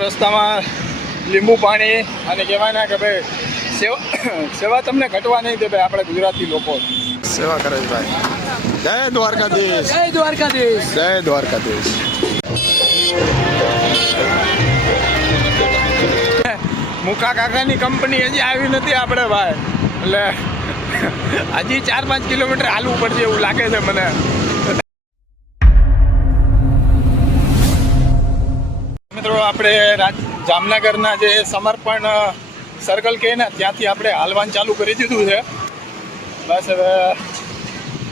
રસ્તામાં લીંબુ પાણી અને કહેવાય ને કે ભાઈ સેવા તમને ઘટવા નહીં દે ભાઈ. આપણે ગુજરાતી લોકો સેવા કરે છે ભાઈ. જય દ્વારકાધીશ, જય દ્વારકાધીશ, જય દ્વારકાધીશ. મુકા કાકાની કંપની હજી આવી નથી આપણે ભાઈ, એટલે હજી 4-5 કિલોમીટર હાલવું પડશે એવું લાગે છે મને. મિત્રો આપણે જામનગરના જે સમર્પણ સર્કલ કહે ને ત્યાંથી આપણે હાલવાનું ચાલુ કરી દીધું છે. બસ હવે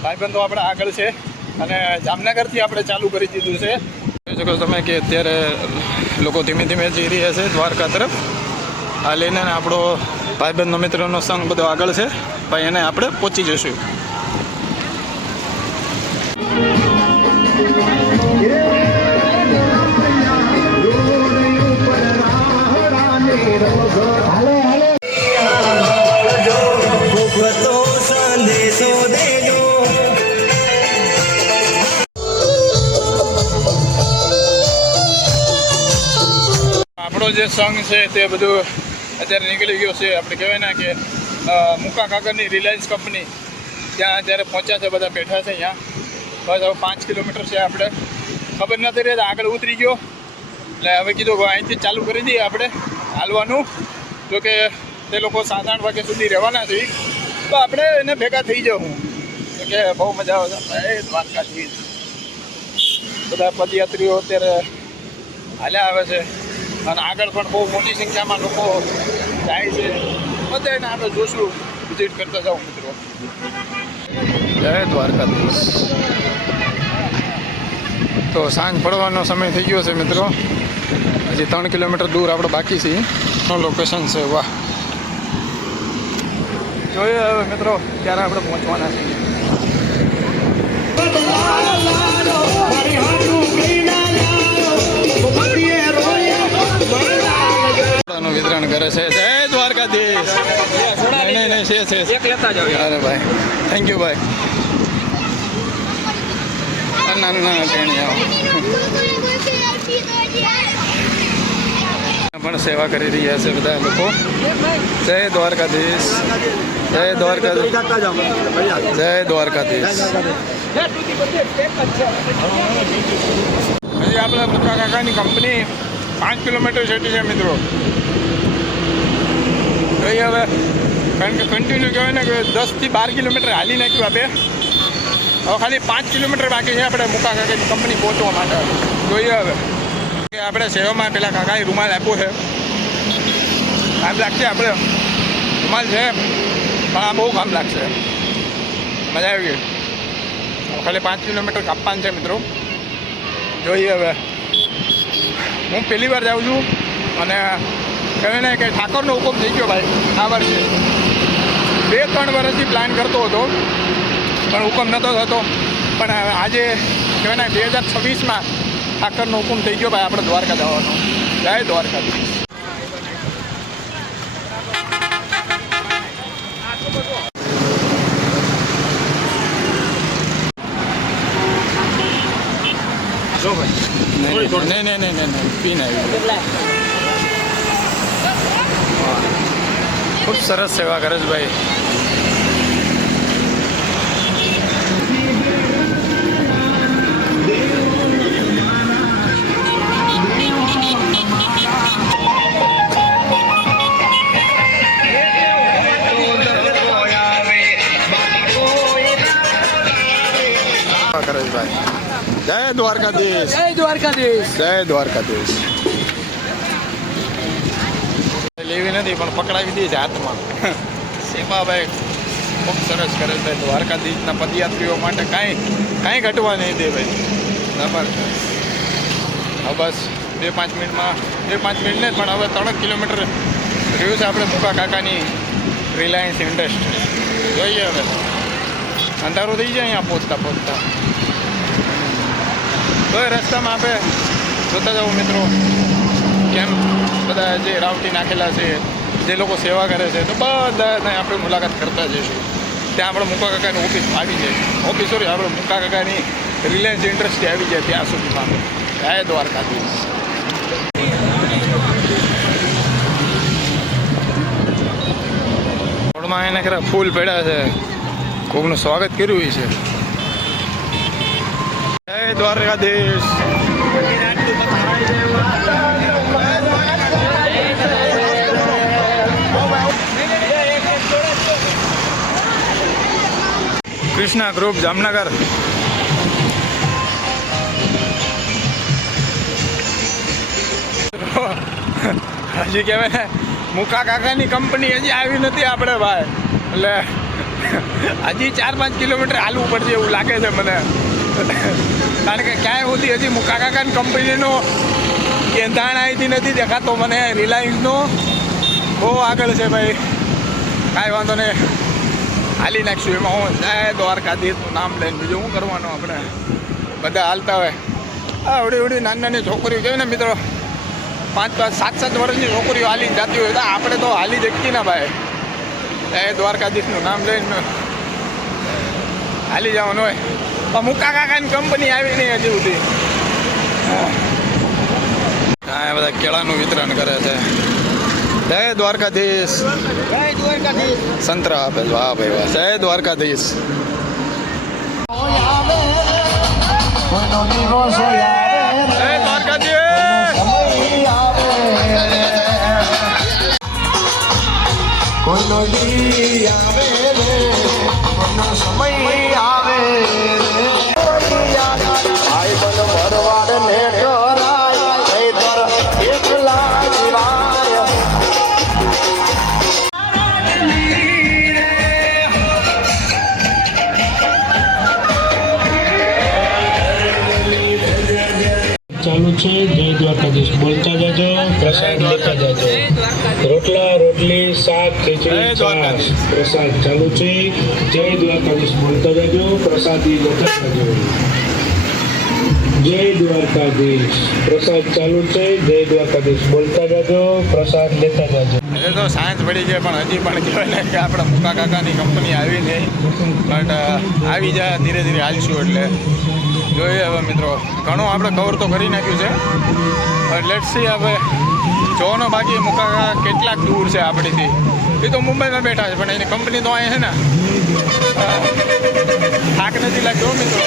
ભાઈબંધો આપણે આગળ છે અને જામનગરથી આપણે ચાલુ કરી દીધું છે. જોઈ શકો તમે કે અત્યારે લોકો ધીમે ધીમે જઈ રહ્યા છે દ્વારકા તરફ. આ લઈને આપણો ભાઈબંધનો મિત્રનો સંઘ બધો આગળ છે ભાઈ, એને આપણે પહોંચી જઈશું. આપણો જે સંઘ છે તે બધું અત્યારે નીકળી ગયો છે. આપણે કહેવાય ને કે મુકા કાકાની રિલાયન્સ કંપની ત્યાં અત્યારે પહોંચ્યા છે, બધા બેઠા છે અહીંયા. બસ હવે 5 કિલોમીટર છે. આપણે ખબર નથી રહી, આગળ ઉતરી ગયો એટલે હવે કીધું અહીંથી ચાલુ કરી દઈએ આપણે હાલવાનું. જો કે તે લોકો 7-8 વાગ્યા સુધી રહેવાના છે, તો આપણે એને ભેગા થઈ જાઉં. કે બહુ મજા આવે છે દ્વારકાથી. બધા પદયાત્રીઓ અત્યારે હાલ્યા આવે છે અને આગળ પણ બહુ મોટી સંખ્યામાં લોકો જાય છે. બધાને આપણે જોશું, વિઝિટ કરતા જાઉં મિત્રો. જય દ્વારકાધીશ. તો સાંજ પડવાનો સમય થઈ ગયો છે મિત્રો. હજી 3 કિલોમીટર દૂર આપણે બાકી છીએ. શું લોકેશન છે, વાહ! જોઈએ હવે મિત્રો ક્યારે આપણે પહોંચવાના છીએ. વિતરણ કરે છે. જય દ્વારકાધીશ. નહીં છે. અરે ભાઈ, થેન્ક યુ ભાઈ. ના ટેણી આવો પણ સેવા કરી રહ્યા છે બધા લોકો. જય દ્વારકાધીશ, જય દ્વારકાધીશ, જય દ્વારકાધીશ. હજી આપણે મુકા કાકાની કંપની 5 કિલોમીટર છેટી છે મિત્રો. જોઈએ હવે, કારણ કે કન્ટિન્યુ કહેવાય ને કે 10 થી 12 કિલોમીટર હાલી નાખ્યું આપણે. હવે ખાલી 5 કિલોમીટર બાકી છે આપણે મુકા કાકાની કંપની પહોંચવા માટે. જોઈએ હવે કે આપણે સેવામાં પેલા કાકાએ રૂમાલ આપ્યો છે. કામ લાગશે, આપણે રૂમાલ છે પણ આ બહુ કામ લાગશે. મજા આવી ગઈ. ખાલી 5 કિલોમીટર કાપવાનું છે મિત્રો. જોઈએ હવે. હું પહેલી વાર જાઉં છું અને કહેવાય ને કે ઠાકોરનો હુકમ થઈ ગયો ભાઈ આ વર્ષે. 2-3 વર્ષથી પ્લાન કરતો હતો પણ હુકમ નહોતો થતો. પણ આજે કહેવાય ને 2026માં ઠાકોરનો હુકમ થઈ ગયો ભાઈ આપણે દ્વારકા જવાનો. જય દ્વારકાધીશ. નહીં પીને આવી. ખૂબ સરસ સેવા કરે છે ભાઈ. કરે છે ભાઈ. જય દ્વારકાધીશ, જય દ્વારકાધીશ, જય દ્વારકાધીશ. લેવી નથી પણ પકડાવી દે છે હાથમાં. સેવા ભાઈ ખૂબ સરસ કરે છે ભાઈ. દ્વારકાધીશના પદયાત્રીઓ માટે કાંઈ ઘટવા નહીં દે ભાઈ. જબરજસ્ત. હવે બસ 2-5 મિનિટમાં 2-5 મિનિટ નહીં પણ હવે 3 કિલોમીટર રહ્યું છે આપણે મુકા કાકાની રિલાયન્સ ઇન્ડસ્ટ્રી. જોઈએ હવે, અંધારું થઈ જાય અહીંયા પહોંચતા. તો એ રસ્તામાં આપણે જોતા જાઓ મિત્રો કેમ બધા જે રાવટી નાખેલા છે, જે લોકો સેવા કરે છે, તો બધાને આપણે મુલાકાત કરતા જઈશું. ત્યાં આપણે મુકા કાકાની ઓફિસ આવી જાય. આપણે મુકા કાકાની રિલાયન્સ ઇન્ડસ્ટ્રી આવી જાય ત્યાં સુધીમાં. જય દ્વારકાધીશ. આમાં એને ખરા ફૂલ પડ્યા છે, કોકનું સ્વાગત કર્યું છે. જય દ્વારકાધીશ. કૃષ્ણા ગ્રુપ જામનગર. હજી કહેવાય ને મુકા કાકાની કંપની હજી આવી નથી આપણે ભાઈ, એટલે હજી 4-5 કિલોમીટર હાલવું પડશે એવું લાગે છે મને, કારણ કે ક્યાંય સુધી હજી મુકા કાકાની કંપનીનો કેંધાણ અહીંથી નથી દેખાતો મને. રિલાયન્સનો બહુ આગળ છે ભાઈ, કાંઈ વાંધો નહીં, હાલી નાખશું. એમાં હું જય દ્વારકાધીશનું નામ લઈને બીજું શું કરવાનું, આપણે બધા હાલતા હોય. આવડી નાની છોકરીઓ કહેવાય ને મિત્રો, 5-5, 7-7 વર્ષની છોકરીઓ હાલીને જતી હોય તો આપણે તો હાલી જતી ના ભાઈ. જય દ્વારકાધીશનું નામ લઈને હાલી જવાનું હોય. પણ મુકા કાકાની કંપની આવી નહીં હજી સુધી. હા, બધા કેળાનું વિતરણ કરે છે. જય દ્વારકાધીશ. જય દ્વારકાધીશ. સંતરા આપે છે, વાહ ભાઈ વાહ. જય દ્વારકાધીશ. જય દ્વારકાધીશ. કોઈનો દી આવે રે, કોઈનો સમય આવે રે, આઈ બન ભરવાડ ને ડરાય, નહીતર એકલા જીવાય. ચાલુ છે. જય દ્વારકાધીશ બોલતા જજો, પ્રસાદ લેતા જજો. રોટલા, રોટલી, શાક, ખીચડી, છાશ, પ્રસાદ ચાલુ છે. જય દ્વારકાધીશ બોલતા જજો, પ્રસાદી લેતા જજો. જય દ્વારકાધીશ પ્રસાદ ચાલુ છે. જય દ્વારકાધીશ બોલતા જજો, પ્રસાદ લેતા જજો. એટલે તો સાયન્સ પડી છે, પણ હજી પણ કહેવાય ને કે આપણા મુકા કાકાની કંપની આવી નહીં, બટ આવી જાય ધીરે ધીરે હાલશું. એટલે જોઈએ હવે મિત્રો, ઘણું આપણે કવર તો કરી નાખ્યું છે, બટ લેટ્સ સી હવે જોવાનો બાકી મુકા કાકા કેટલાક દૂર છે આપણીથી. એ તો મુંબઈમાં બેઠા છે, પણ એની કંપની તો અહીંયા છે ને. થાક નથી લાગ્યો મિત્રો,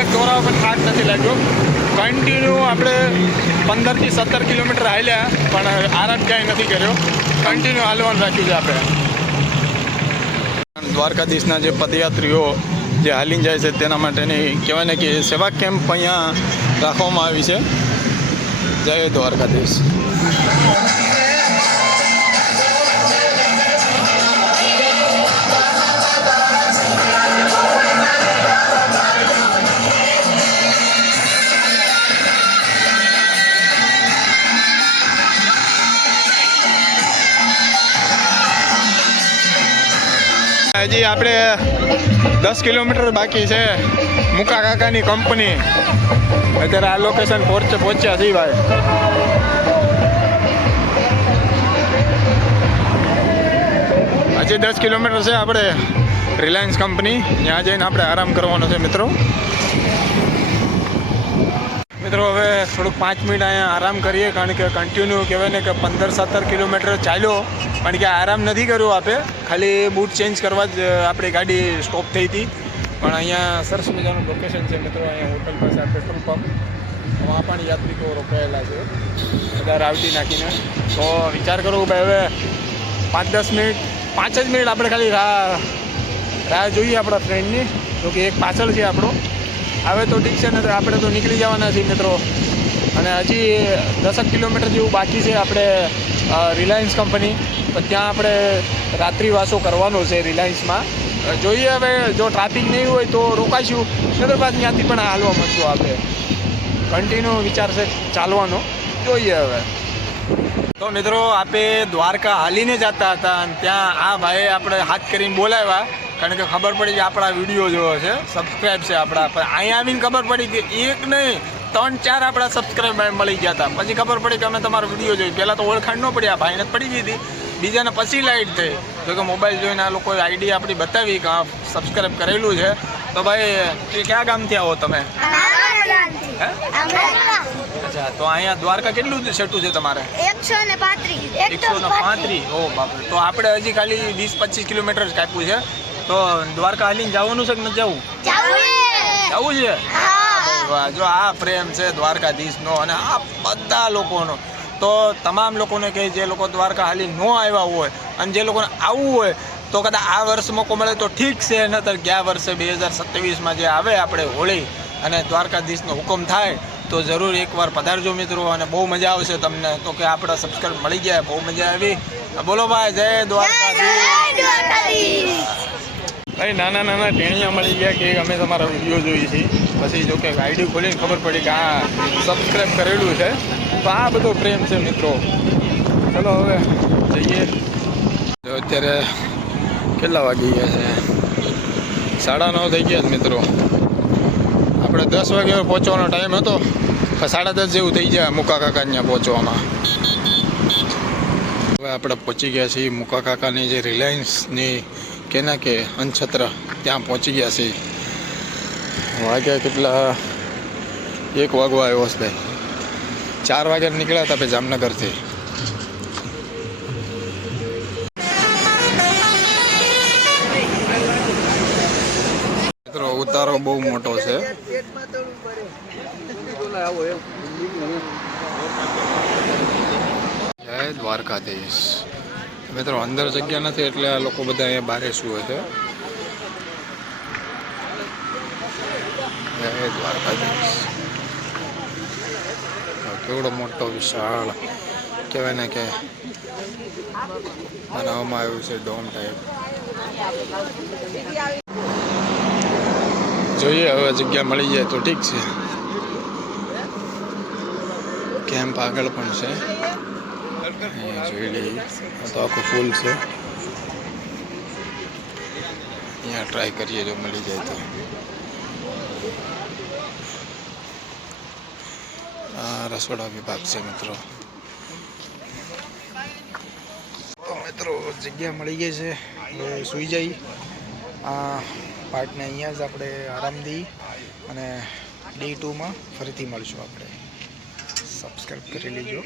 એક દોરા પર થાક નથી લાગ્યો. કન્ટિન્યુ આપણે 15 થી 17 કિલોમીટર હાલ્યા, પણ આરામ ક્યાંય નથી કર્યો. કન્ટિન્યુ હાલવાનું રાખ્યું છે આપણે. દ્વારકાધીશના જે પદયાત્રીઓ જે હાલીને જાય છે તેના માટેની કહેવાય ને કે સેવા કેમ્પ અહીંયા રાખવામાં આવી છે. જય દ્વારકાધીશ. હજી આપણે 10 કિલોમીટર બાકી છે મુકા કાકાની કંપની. અત્યારે આ લોકેશન પહોંચ્યા છીએ ભાઈ. હજી 10 કિલોમીટર છે આપણે રિલાયન્સ કંપની, ત્યાં જઈને આપણે આરામ કરવાનો છે મિત્રો. હવે થોડુંક 5 મિનિટ અહીંયા આરામ કરીએ, કારણ કે કન્ટિન્યુ કહેવાય ને કે 15-17 કિલોમીટર ચાલ્યો, પણ કે આરામ નથી કર્યો આપણે. ખાલી બૂટ ચેન્જ કરવા જ આપણી ગાડી સ્ટોપ થઈ હતી. પણ અહીંયા સરસ મજાનું લોકેશન છે મિત્રો. અહીંયા હોટલ પાસે આ પેટ્રોલ પંપ, એમાં પણ યાત્રિકો રોકાયેલા છે બધા રાવટી નાખીને. તો વિચાર કરો ભાઈ, હવે 5-10 મિનિટ, 5 જ મિનિટ આપણે ખાલી રાહ જોઈએ આપણા ફ્રેન્ડની. તો કે એક પાછળ છે આપણો, હવે તો ઠીક છે ને, આપણે તો નીકળી જવાના છીએ મિત્રો. અને હજી 10 કિલોમીટર જેવું બાકી છે આપણે રિલાયન્સ કંપની. તો ત્યાં આપણે રાત્રિવાસો કરવાનો છે રિલાયન્સમાં. જોઈએ હવે, જો ટ્રાફિક નહીં હોય તો રોકાઈશું, નહીતર બાદ ત્યાંથી પણ હાલવા મળશું. આપણે કન્ટિન્યુ વિચાર છે ચાલવાનો, જોઈએ હવે. તો મિત્રો આપણે દ્વારકા હાલીને જતા હતા, અને ત્યાં આ ભાઈએ આપણે હાથ કરીને બોલાવ્યા, કારણ કે ખબર પડી કે આપણા વિડીયો જોવો છે, સબસ્ક્રાઈબ છે આપણા. પણ અહીંયા આવીને ખબર પડી કે એક નહીં 3-4 આપણા સબસ્ક્રાઈબ મળી ગયા હતા. પછી ખબર પડી કે અમે તમારો વિડીયો જોઈ. પહેલાં તો ઓળખાણ ન પડી, આ ભાઈને જ પડી ગઈ હતી, બીજાને પછી લાઈટ થઈ. જો કે મોબાઈલ જોઈને આ લોકોએ આઈડી આપણી બતાવી કે સબસ્ક્રાઈબ કરેલું છે. તો ભાઈ એ કયા ગામથી આવો તમે? હે અચ્છા તો અહીંયા દ્વારકા કેટલું છેટું છે તમારે 135 ઓ બાપરે તો આપણે હજી ખાલી 20-25 કિલોમીટર જ કાપ્યું છે તો દ્વારકા હાલીને જવાનું છે કે નથી જવું જવું છે વાહ, જો આ પ્રેમ છે દ્વારકાધીશનો અને આ બધા લોકોનો તો તમામ લોકોને કહે જે લોકો દ્વારકા હાલી ન આવ્યા હોય અને જે લોકોને આવવું હોય તો કદાચ આ વર્ષ મોકો મળે તો ઠીક છે, નહીતર ગયા વર્ષે 2027માં જે આવે આપણે હોળી અને દ્વારકાધીશનો હુકમ થાય તો જરૂર એકવાર પધારજો મિત્રો અને બહુ મજા આવશે તમને. તો કે આપણા સબસ્ક્રાઈબ મળી ગયા, બહુ મજા આવી. બોલો ભાઈ જય દ્વારકાધીશ. ભાઈ નાના નાના ટેણિયા મળી ગયા કે અમે તમારા વિડીયો જોઈએ છીએ, પછી જો કે આઈડી ખોલીને ખબર પડી કે આ સબસ્ક્રાઈબ કરેલું છે. તો આ બધો પ્રેમ છે મિત્રો. ચલો હવે જઈએ. અત્યારે કેટલા વાગી ગયા છે? 9:30 થઈ ગયા મિત્રો. આપણે 10 વાગે પહોંચવાનો ટાઈમ હતો, 10:30 જેવું થઈ જાય મુકા કાકા ત્યાં પહોંચવામાં. હવે આપણે પહોંચી ગયા છીએ મુકા કાકાની જે રિલાયન્સની કેના કે અનછત્ર ત્યાં પહોંચી ગયા છીએ. વાગ્યા કેટલા? 1 વાગવા આવ્યો છે ભાઈ. 4 વાગે નીકળ્યા હતા ભાઈ જામનગરથી. મિત્રો ઉતારો બહુ મોટો છે. જય દ્વારકાધીશ. મિત્રો અંદર જગ્યા નથી એટલે આ લોકો બધા અહીંયા બારે સૂવે છે. જય દ્વારકાધીશ. કેવડો મોટો વિશાળ કહેવાય ને કે બનાવવામાં આવ્યું છે ડોમ ટાઈપ. જોઈએ હવે જગ્યા મળી જાય તો ઠીક છે. કેમ્પ આગળ પણ છે, જોઈ લઈએ. તો આખું ફૂલ છે. અહીંયા ટ્રાય કરીએ જો મળી જાય તો. આ રસોડા વિભાગ છે મિત્રો. તો મિત્રો જગ્યા મળી ગઈ છે, હવે સૂઈ જઈ. આ પાર્ટને અહીંયા જ આપણે આરામ દઈ અને Day 2માં ફરીથી મળીશું આપણે. સબસ્ક્રાઈબ કરી લેજો.